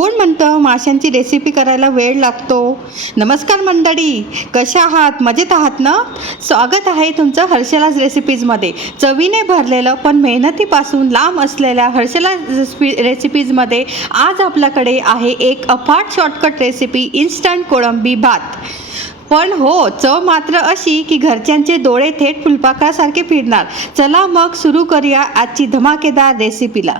कोण म्हणतं? माशांची रेसिपी करायला वेळ लागतो. नमस्कार मंडळी कशा आहात? मजेत आहात ना? स्वागत आहे तुमचं हर्षलाज रेसिपीजमध्ये चवीने भरलेलं पण मेहनतीपासून लांब असलेल्या हर्षलाज रेसिपी रेसिपीजमध्ये आज आपल्याकडे आहे एक अफाट शॉर्टकट रेसिपी इन्स्टंट कोळंबी भात. पण हो चव मात्र अशी की घरच्यांचे डोळे थेट फुलपाखरासारखे फिरणार. चला मग सुरू करूया आजची धमाकेदार रेसिपीला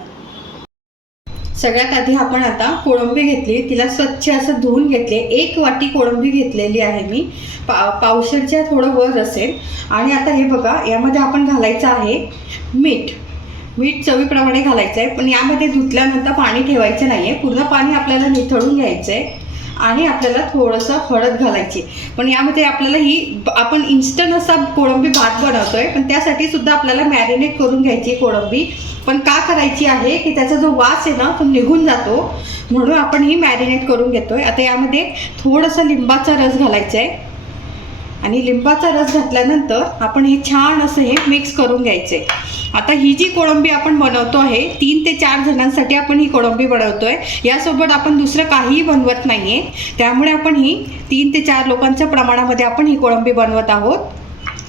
सगळ्यात आधी आपण आता कोळंबी घेतली तिला स्वच्छ असं धुवून घेतले. एक वाटी कोळंबी घेतलेली आहे मी. पा पावशरच्या थोडं वर असेल. आणि आता हे बघा यामध्ये आपण घालायचं आहे मीठ. मीठ चवीप्रमाणे घालायचं आहे पण यामध्ये धुतल्यानंतर पाणी ठेवायचं नाही आहे पूर्ण पाणी आपल्याला निथळून घ्यायचं आहे आणि आपल्याला थोडंसं हळद घालायची. पण यामध्ये आपल्याला ही आपण इन्स्टंट असा कोळंबी भात बनवतोय पण त्यासाठी सुद्धा आपल्याला मॅरिनेट करून घ्यायची कोळंबी. पण का करायची आहे की त्याचा जो वास आहे ना तो निघून जातो. म्हणून आपण ही मॅरिनेट करून घेतोय. आता यामध्ये थोडंसं लिंबाचा रस घालायचा आहे आणि लिंबाचा रस घातल्यानंतर आपण हे छान असं हे मिक्स करून घ्यायचे. आता ही जी कोळंबी आपण बनवतो आहे तीन ते चार जणांसाठी आपण ही कोळंबी बनवतोय. यासोबत आपण दुसरं काहीही बनवत नाहीये. त्यामुळे आपण ही तीन ते चार लोकांच्या प्रमाणामध्ये आपण ही कोळंबी बनवत आहोत.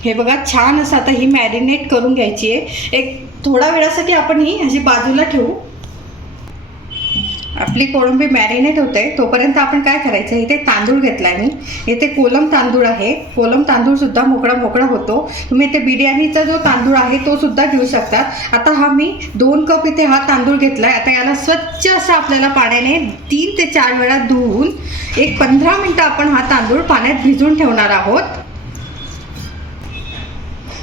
हे बघा छान असं आता ही मॅरिनेट करून घ्यायची आहे. एक थोडा वेळासाठी आपण ही अशी बाजूला ठेवू. आपली कोळंबी मॅरिनेट होते तोपर्यंत आपण काय करायचं इथे तांदूळ घेतला आहे मी. इथे कोलम तांदूळ आहे. कोलम तांदूळ सुद्धा मोकळा मोकळा होतो. तुम्ही इथे बिर्याणीचा जो तांदूळ आहे तो सुद्धा घेऊ शकतात. आता हा मी दोन कप इथे हा तांदूळ घेतला आहे आता याला स्वच्छ असं आपल्याला पाण्याने तीन ते चार वेळा धुवून एक पंधरा मिनटं आपण हा तांदूळ पाण्यात भिजवून ठेवणार आहोत.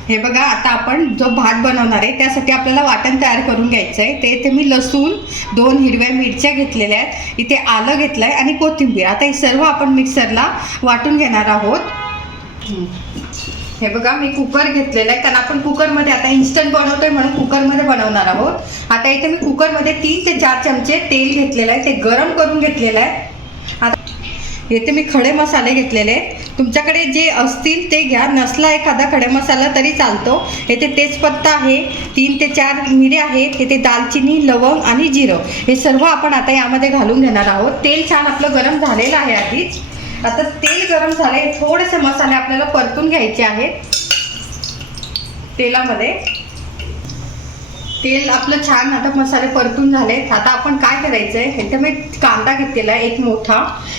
हे बघा आता आपण जो भात बनवणार आहे त्यासाठी आपल्याला वाटण तयार करून घ्यायचं आहे. ते इथे मी लसूण दोन हिरव्या मिरच्या घेतलेल्या आहेत. इथे आलं घेतलं आहे आणि कोथिंबीर. आता हे सर्व आपण मिक्सरला वाटून घेणार आहोत. हे बघा मी कुकर घेतलेला आहे. कारण आपण कुकरमध्ये आता इन्स्टंट बनवतोय म्हणून कुकरमध्ये बनवणार आहोत. आता इथे मी कुकरमध्ये तीन ते चार चमचे तेल घेतलेलं आहे. ते गरम करून घेतलेलं आहे. आता इथे मी खडे मसाले घेतलेले आहेत. तुमच्याकडे जे असतील ते घ्या. नसला एखादा खडे मसाला तरी चालतो. येथे तेजपत्ता आहे तीन ते चार मिरे आहेत. येथे दालचिनी लवंग आणि जिरं. हे सर्व आपण आता यामध्ये घालून घेणार आहोत. तेल छान आपलं गरम झालेलं आहे आधीच. आता तेल गरम झाले थोडेसे मसाले आपल्याला परतून घ्यायचे आहेत. तेलामध्ये तेल आपलं छान आता मसाले परतून झाले आता आपण काय करायचं आहे इथं मी कांदा घेतलेला आहे एक मोठा.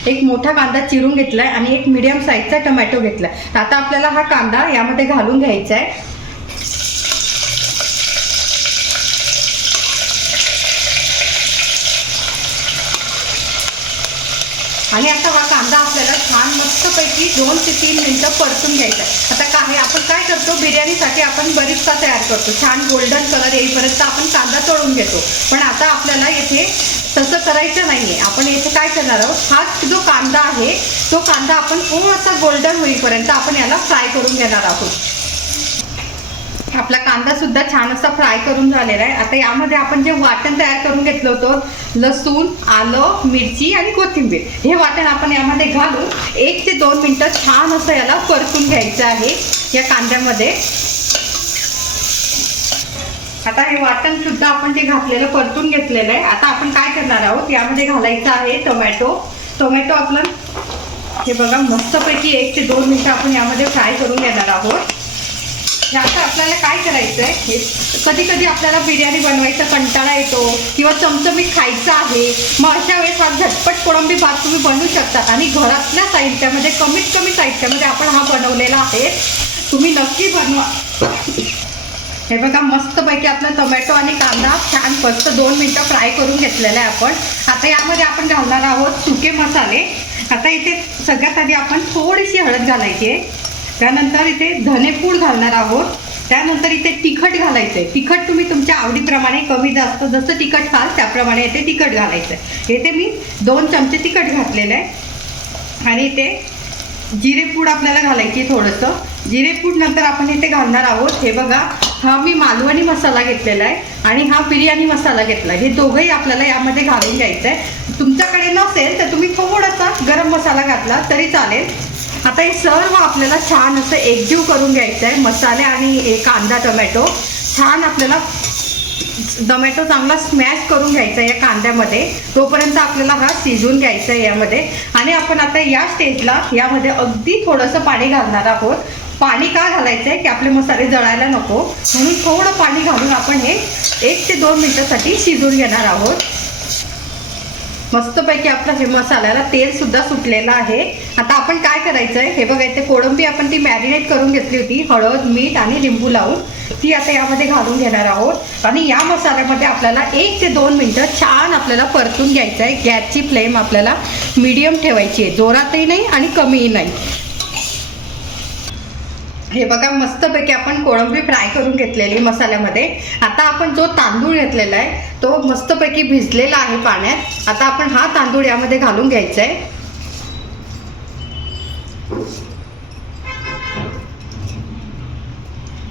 एक मोठा कांदा चिरून घेतला आहे आणि एक मिडियम साईजचा टोमॅटो घेतला आहे आता आपल्याला हा कांदा यामध्ये घालून घ्यायचा आहे आणि आता हा कांदा आपल्याला छान मस्तपैकी दोन ते तीन मिनटं परतून घ्यायचा आहे. आता काय आपण काय करतो? बिर्याणीसाठी आपण बरीचसा तयार करतो. छान गोल्डन कलर येईपर्यंत आपण कांदा तळून घेतो. पण आता आपल्याला येथे तसं करायचं नाही आहे आपण येथे काय करणार आहोत? हा जो कांदा आहे तो कांदा आपण थोडासा गोल्डन होईपर्यंत आपण याला फ्राय करून घेणार आहोत. आपला कांदा सुद्धा छान असा फ्राय करून झालेला आहे. आता यामध्ये आपण जे वाटण तयार करून घेतलं होतं लसूण आलं मिरची आणि कोथिंबीर हे वाटण आपण यामध्ये घालून एक ते दोन मिनटं छान असं याला परतून घ्यायचं आहे या कांद्यामध्ये. आता हे वाटण सुद्धा आपण ते घातलेलं परतून घेतलेलं आहे. आता आपण काय करणार आहोत यामध्ये घालायचं आहे टोमॅटो. टोमॅटो आपलं हे बघा मस्तपैकी एक ते दोन मिनटं आपण यामध्ये फ्राय करून घेणार आहोत. हे आता आपल्याला काय करायचं आहे हे कधी कधी आपल्याला बिर्याणी बनवायचा कंटाळा येतो किंवा चमचमीत खायचं आहे मग अशा वेळेस हा झटपट कोळंबी भात तुम्ही बनवू शकता. आणि घरातल्या साहित्यामध्ये कमीत कमी साहित्यामध्ये आपण हा बनवलेला आहे. तुम्ही नक्की बनवा. हे बघा मस्तपैकी आपला टोमॅटो आणि कांदा छान फक्त दोन मिनटं फ्राय करून घेतलेला आहे आपण. आता यामध्ये आपण घालणार आहोत सुके मसाले. आता इथे सगळ्यात आधी आपण थोडीशी हळद घालायची आहे. त्यानंतर इथे धनेपूड घालणार आहोत. त्यानंतर इथे तिखट घालायचं आहे तिखट तुम्ही तुमच्या आवडीप्रमाणे कमी जास्त जसं तिखट खाल त्याप्रमाणे इथे तिखट घालायचं आहे इथे मी दोन चमचे तिखट घातलेलं आहे. आणि इथे जिरेपूड आपल्याला घालायची थोडंसं. जिरेपूड नंतर आपण इथे घालणार आहोत. हे बघा हा मी मालवणी मसाला घेतलेला आहे आणि हा बिर्याणी मसाला घेतला हे दोघंही आपल्याला यामध्ये घालून घ्यायचं आहे तुमच्याकडे नसेल तर तुम्ही थोडासा गरम मसाला घातला तरी चालेल. आता हे सर्व हो आपल्याला छान असं एकजीव करून घ्यायचं आहे मसाले आणि कांदा टोमॅटो. छान आपल्याला टोमॅटो चांगला स्मॅश करून घ्यायचा या कांद्यामध्ये. तोपर्यंत आपल्याला हा शिजून घ्यायचा आहे यामध्ये. आणि आपण आता या स्टेजला यामध्ये अगदी थोडंसं पाणी घालणार आहोत. पाणी का घालायचं आहे की आपले मसाले जळायला नको. म्हणून थोडं पाणी घालून आपण हे एक ते दोन मिनटासाठी शिजून घेणार आहोत. मस्तपैकी आपलं हे मसाल्याला तेल सुद्धा सुटलेलं आहे. आता आपण काय करायचं आहे हे बघा इथे कोळंबी आपण ती मॅरिनेट करून घेतली होती. हळद मीठ आणि लिंबू लावून ती आता यामध्ये घालून घेणार आहोत. आणि या मसाल्यामध्ये आपल्याला एक ते दोन मिनटं छान आपल्याला परतून घ्यायचं आहे गॅसची फ्लेम आपल्याला मीडियम ठेवायची आहे. जोरातही नाही आणि कमीही नाही. हे बघा मस्तपैकी आपण कोळंबी फ्राय करून घेतलेली मसाल्यामध्ये. आता आपण जो तांदूळ घेतलेला आहे तो मस्तपैकी भिजलेला आहे पाण्यात. आता आपण हा तांदूळ यामध्ये घालून घ्यायचा आहे.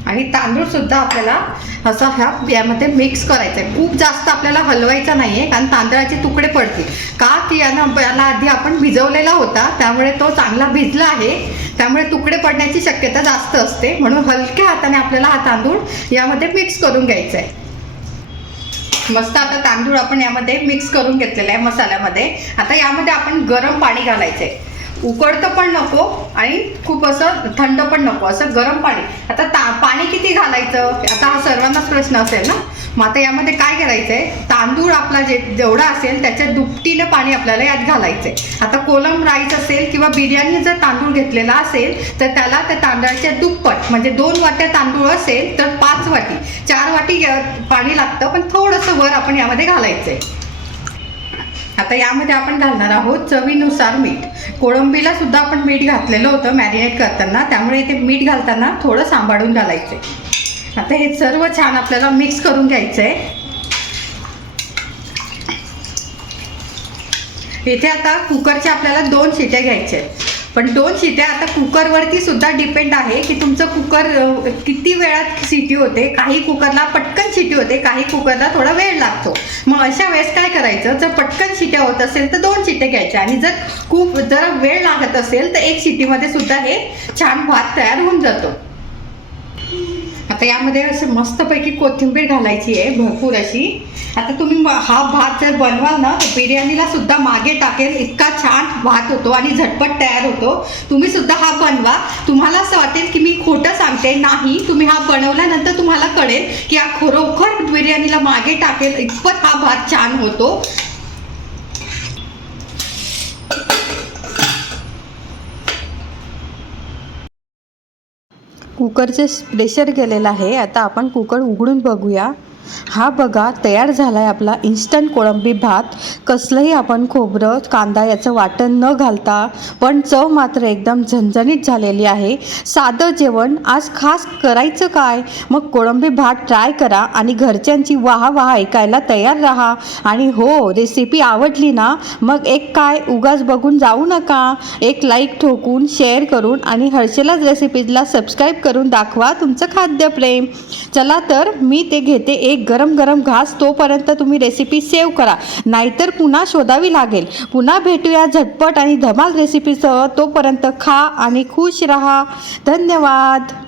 आणि तांदूळ सुद्धा आपल्याला असा ह्या यामध्ये मिक्स करायचा आहे. खूप जास्त आपल्याला हलवायचा नाही आहे कारण तांदळाचे तुकडे पडतील. का? की यानं याला आधी आपण भिजवलेला होता त्यामुळे तो चांगला भिजला आहे. त्यामुळे तुकडे पडण्याची शक्यता जास्त असते. म्हणून हलक्या हाताने आपल्याला हा तांदूळ यामध्ये मिक्स करून घ्यायचा आहे मस्त आता तांदूळ आपण यामध्ये मिक्स करून घेतलेला आहे मसाल्यामध्ये. आता यामध्ये आपण गरम पाणी घालायचं आहे उकडतं पण नको आणि खूप असं थंड पण नको असं गरम पाणी. आता ता पाणी किती घालायचं? आता हा सर्वांनाच प्रश्न असेल ना? मग आता यामध्ये काय करायचं आहे तांदूळ आपला जे जेवढा असेल त्याच्या दुपटीनं पाणी आपल्याला यात घालायचं आहे आता कोलम राईस असेल किंवा बिर्याणी जर तांदूळ घेतलेला असेल तर त्याला त्या तांदळाच्या दुप्पट म्हणजे दोन वाट्या तांदूळ असेल तर पाच वाटी. चार वाटी पाणी लागतं पण थोडंसं वर आपण यामध्ये घालायचं आहे आता यामध्ये आपण घालणार आहोत चवीनुसार मीठ. कोळंबीला सुद्धा आपण मीठ घातलेलं होतं मॅरिनेट करताना त्यामुळे इथे मीठ घालताना थोडं सांभाळून घालायचं आता हे सर्व छान आपल्याला मिक्स करून घ्यायचं आहे इथे आता कुकरच्या आपल्याला दोन शिट्या घ्यायच्या आहेत. पण दोन शिट्या आता कुकरवरती सुद्धा डिपेंड आहे की तुमचं कुकर किती वेळात शिटी होते काही कुकरला पटकन शिटी होते काही कुकरला थोडा वेळ लागतो. मग अशा वेळेस काय करायचं जर पटकन शिट्या होत असेल तर दोन शिट्या घ्यायच्या आणि जर खूप जरा वेळ लागत असेल तर एक शिटीमध्ये सुद्धा हे छान भात तयार होऊन जातो. आता यामध्ये असं मस्तपैकी कोथिंबीर घालायची आहे भरपूर अशी. आता तुम्ही म- हा भात जर बनवाल ना तर बिर्याणीला सुद्धा मागे टाकेल इतका छान भात होतो आणि झटपट तयार होतो. तुम्ही सुद्धा हा बनवा. तुम्हाला असं वाटेल की मी खोटं सांगते नाही. तुम्ही हा बनवल्यानंतर तुम्हाला कळेल की हा खरोखर बिर्याणीला मागे टाकेल इतपत हा भात छान होतो. कुकरचे प्रेशर गेलेलं आहे. आता आपण कुकर उघडून बघूया. हा बघा तयार झाला आहे आपला इन्स्टंट कोळंबी भात. कसलंही आपण खोबरं कांदा याचं वाटण न घालता पण चव मात्र एकदम झणझणीत झालेली आहे. साधं जेवण आज खास करायचं काय? मग कोळंबी भात ट्राय करा आणि घरच्यांची वाह वाह ऐकायला तयार राहा. आणि हो रेसिपी आवडली ना? मग एक काय? उगाच बघून जाऊ नका. एक लाईक ठोकून शेअर करून आणि हर्षेलाच रेसिपीजला सबस्क्राईब करून दाखवा तुमचं खाद्यप्रेम. चला तर मी ते घेते एक गरम गरम घास तोपर्यंत तुम्ही रेसिपी सेव्ह करा. नाहीतर पुन्हा शोधावी लागेल. पुन्हा भेटूया झटपट आणि धमाल रेसिपीसह तोपर्यंत खा आणि खुश रहा. धन्यवाद.